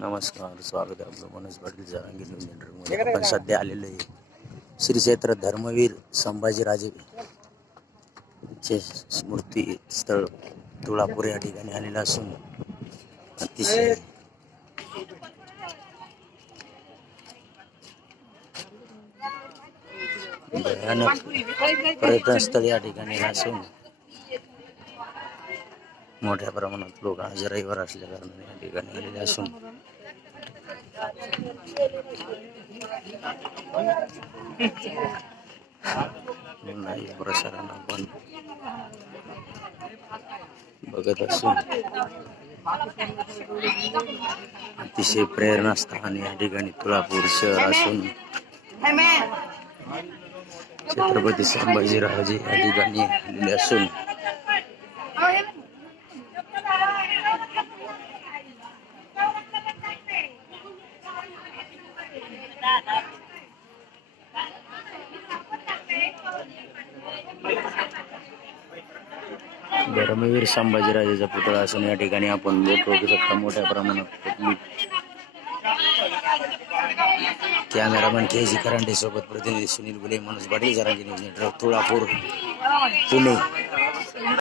नमस्कार, स्वागत आहे आपलं मनोज पाटील जरांगे न्यूज इंटरव्ह्यूमध्ये. आपण सध्या आलेलो आहे श्री क्षेत्र धर्मवीर संभाजीराजे चे स्मृती स्थळ तुळापूर या ठिकाणी आलेलं असून अतिशय भयानक पर्यटन स्थळ या ठिकाणी असून मोठ्या प्रमाणात लोक आज रविवार असल्या कारणाने या ठिकाणी आलेले असून नाही प्रसारण आपण बघत असून अतिशय प्रेरणास्थान या ठिकाणी तुळापूर शहर असून छत्रपती संभाजीराजे या ठिकाणी आलेले असून धर्मवीर संभाजीराजेचा पुतळा असून या ठिकाणी आपण बोट बघू शकता मोठ्या प्रमाणात कॅमेरामॅन के.जी. खरांडे सोबत प्रतिनिधी सुनील गुले, मनोज पाटील जरांगे न्यूज नेटवर्क, तुळापूर, पुणे.